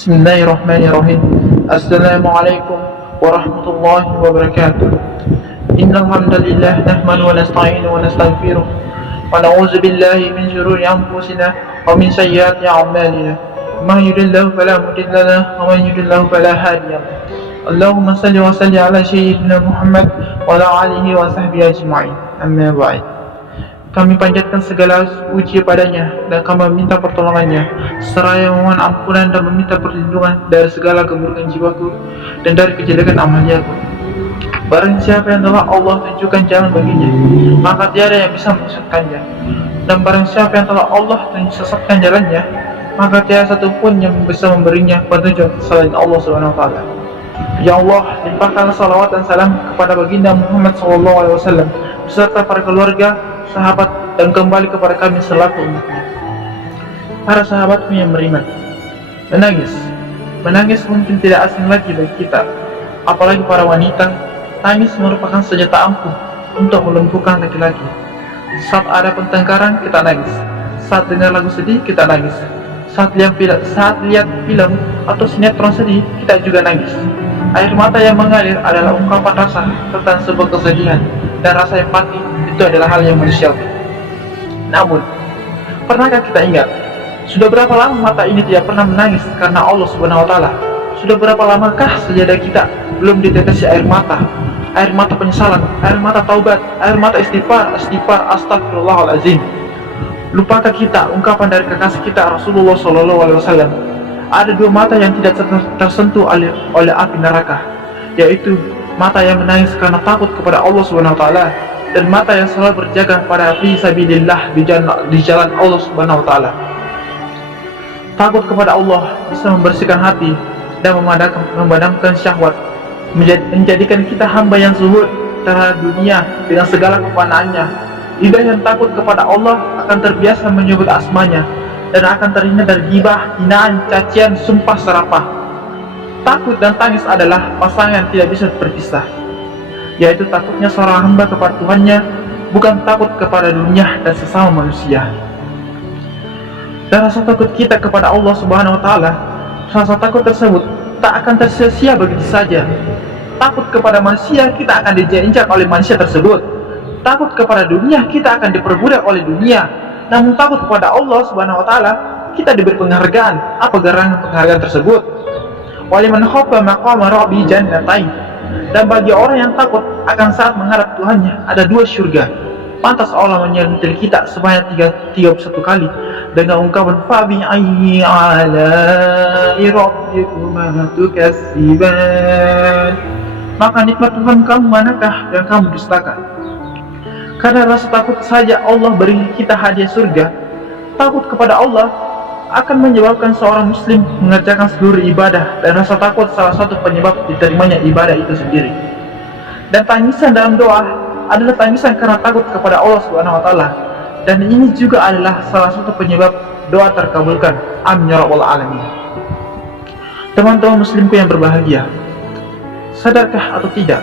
Bismillahirrahmanirrahim. Assalamualaikum warahmatullahi wabarakatuh. Innal hamdalillah nahmaduhu wa nasta'inu wa nastaghfiruh wa na'udzu billahi min shururi anfusina wa min sayyiati a'malina. Man yahdihillahu fala mudilla lahu wa man yudlil fala hadiya lahu. Allahumma shalli wa sallim ala sayyidina Muhammad wa ala alihi wa sahbihi ajma'in. Amma ba'd. Kami panjatkan segala puji padanya dan kami meminta pertolongannya, seraya memohon ampunan dan meminta perlindungan dari segala keburukan jiwaku dan dari kejelekan amalku. Barang siapa yang telah Allah tunjukkan jalan baginya, maka tiada yang bisa menyesatkannya. Dan barang siapa yang telah Allah sesatkan jalannya, maka tiada satupun yang bisa memberinya petunjuk selain Allah Subhanahu wa taala. Ya Allah, limpahkanlah salawat dan salam kepada baginda Muhammad SAW beserta para keluarga, sahabat, dan kembali kepada kami selaku umatnya. Para sahabatku yang beriman, menangis mungkin tidak asing lagi bagi kita, apalagi para wanita. Tangis merupakan senjata ampuh untuk melumpuhkan laki-laki. Saat ada pertengkaran kita nangis, saat dengar lagu sedih kita nangis, saat lihat film atau sinetron sedih kita juga nangis. Air mata yang mengalir adalah ungkapan rasa tentang sebuah kesedihan, dan rasa empati itu adalah hal yang manusiawi. Namun, pernahkah kita ingat, sudah berapa lama mata ini tidak pernah menangis karena Allah Subhanahu wa taala? Sudah berapa lamakah sejadah kita belum ditetesi air mata penyesalan, air mata taubat, air mata istighfar, astagfirullahalazim? Lupakah kita ungkapan dari kekasih kita Rasulullah SAW? Ada dua mata yang tidak tersentuh oleh api neraka, yaitu mata yang menangis karena takut kepada Allah Subhanahu wa taala, dan mata yang selalu berjaga pada fi sabilillah di jalan Allah Subhanahu wa taala. Takut kepada Allah bisa membersihkan hati dan memadamkan syahwat, menjadikan kita hamba yang zuhud terhadap dunia dengan segala kefanaannya. Lidah yang takut kepada Allah akan terbiasa menyebut asmanya dan akan terhindar dari ghibah, hinaan, cacian, sumpah serapah. Takut dan tangis adalah pasangan yang tidak bisa berpisah, yaitu takutnya seorang hamba kepada Tuhannya, bukan takut kepada dunia dan sesama manusia. Dan rasa takut kita kepada Allah Subhanahu wa taala, rasa takut tersebut tak akan tersia-sia begitu saja. Takut kepada manusia, kita akan diinjak oleh manusia tersebut. Takut kepada dunia, kita akan diperbudak oleh dunia. Namun takut kepada Allah Subhanahu wa taala, kita diberi penghargaan. Apa gerangan penghargaan tersebut? Waliman khafa maqama rabbi jannatain. Dan bagi orang yang takut akan saat menghadap Tuhannya, ada dua surga. Pantas Allah menyentil kita sebanyak 31 kali dengan ungkapan fabi ayyi ala'i rabbikuma tukassiban. Maka nikmat Tuhan kamu manakah yang kamu dustakan? Karena rasa takut saja Allah beri kita hadiah surga. Takut kepada Allah akan menyebabkan seorang muslim mengerjakan seluruh ibadah, dan rasa takut salah satu penyebab diterimanya ibadah itu sendiri. Dan tangisan dalam doa adalah tangisan karena takut kepada Allah Subhanahu wa taala, dan ini juga adalah salah satu penyebab doa terkabulkan. Amin ya rabbal alamin. Teman-teman muslimku yang berbahagia, sadarkah atau tidak,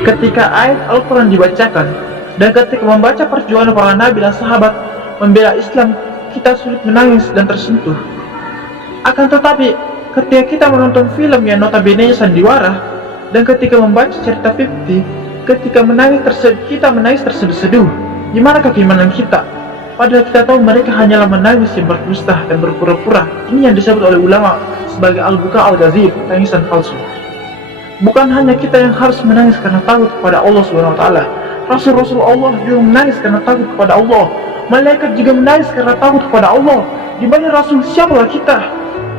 ketika ayat Al-Quran dibacakan dan ketika membaca perjuangan para nabi dan sahabat membela Islam, kita sulit menangis dan tersentuh. Akan tetapi, ketika kita menonton film yang notabene sandiwara, dan ketika membaca cerita 50, ketika kita menangis terseduh-seduh. Gimanakah keimanan kita? Padahal kita tahu mereka hanyalah menangis yang berdusta dan berpura-pura. Ini yang disebut oleh ulama sebagai al-buka al-ghazib, tangisan palsu. Bukan hanya kita yang harus menangis karena takut kepada Allah Subhanahu wa taala. Rasul Allah juga menangis karena takut kepada Allah. Malaikat juga menangis karena takut kepada Allah. Di mana Rasul, siapalah kita?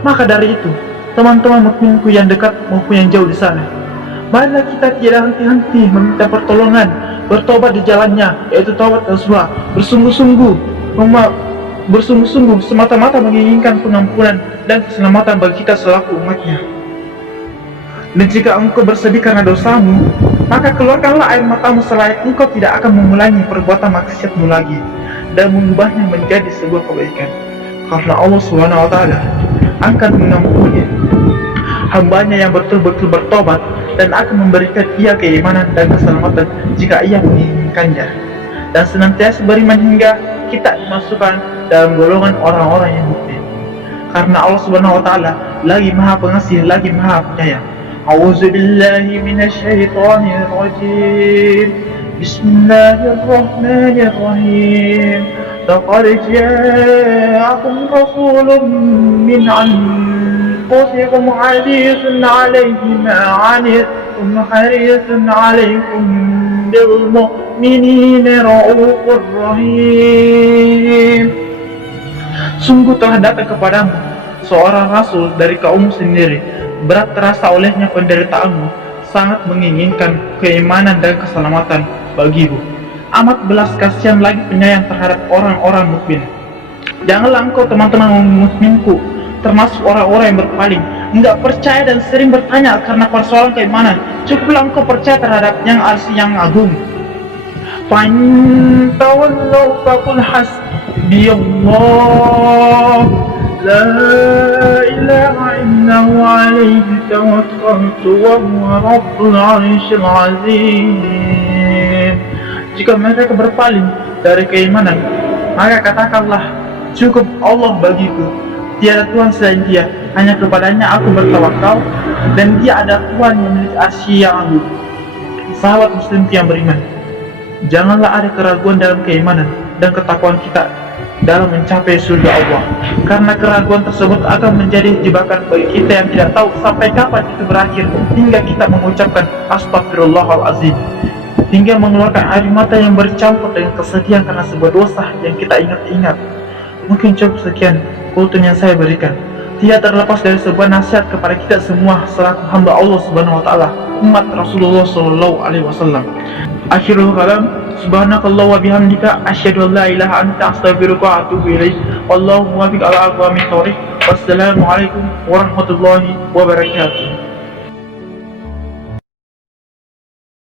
Maka dari itu, teman-teman mukminku yang dekat maupun yang jauh di sana, marilah kita tidak henti-henti meminta pertolongan, bertobat di jalannya, yaitu taubat nasuha, bersungguh-sungguh semata-mata menginginkan pengampunan dan keselamatan bagi kita selaku umatnya. Dan jika engkau bersedih karena dosamu, maka keluarkanlah air matamu selayak engkau tidak akan mengulangi perbuatan maksiatmu lagi, dan mengubahnya menjadi sebuah kebaikan. Karena Allah Subhanahu wa taala akan mengampuni hambanya yang betul-betul bertobat, dan akan memberikan ia keimanan dan keselamatan jika ia menginginkannya, dan senantiasa beriman hingga kita dimasukkan dalam golongan orang-orang yang mukmin. Karena Allah Subhanahu wa taala lagi maha pengasih, lagi maha penyayang. A'udzubillahi minasyaitonirrajim. Bismillahirrahmanirrahim. Laqad ja'akum rasulun min anfusikum azizun 'alaihi ma 'anittum harisun 'alaikum bil mu'minina raufur rahim. Sungguh telah datang kepadamu seorang rasul dari kaummu sendiri, berat terasa olehnya penderitaanmu, sangat menginginkan keimanan dan keselamatan bagimu. Amat belas kasihan lagi penyayang terhadap orang-orang mukmin. Janganlah engkau teman-teman muslimku termasuk orang-orang yang berpaling, enggak percaya dan sering bertanya karena persoalan keimanan. Cukuplah engkau percaya terhadap yang arsy yang agung. Fa'intawallahu faqul hasbiyallah la ilaha illahu alaihi tawakkaltu wa huwa rabbul arsyil azim. Jika mereka berpaling dari keimanan, maka katakanlah, cukup Allah bagiku, tiada Tuhan selain Dia, hanya kepadanya aku bertawakal, dan Dia ada Tuhan yang memiliki arsy yang agung. Sahabat muslim yang beriman, janganlah ada keraguan dalam keimanan dan ketakwaan kita dalam mencapai surga Allah, karena keraguan tersebut akan menjadi jebakan bagi kita yang tidak tahu sampai kapan itu berakhir, hingga kita mengucapkan astagfirullahalazim, hingga mengeluarkan air mata yang bercampur dengan kesedihan karena sebuah dosa yang kita ingat-ingat. Mungkin cukup sekian kultum yang saya berikan. Tidak terlepas dari sebuah nasihat kepada kita semua selaku hamba Allah Subhanahu wa taala, umat Rasulullah sallallahu alaihi wasallam. Akhirul kalam, subhanakallah wa bihamdika asyhadu an la ilaha anta astaghfiruka wa atubu ilaik. Wallahu muwaffiq ala aqwamit thoriq. Wassalamu alaikum warahmatullahi wabarakatuh.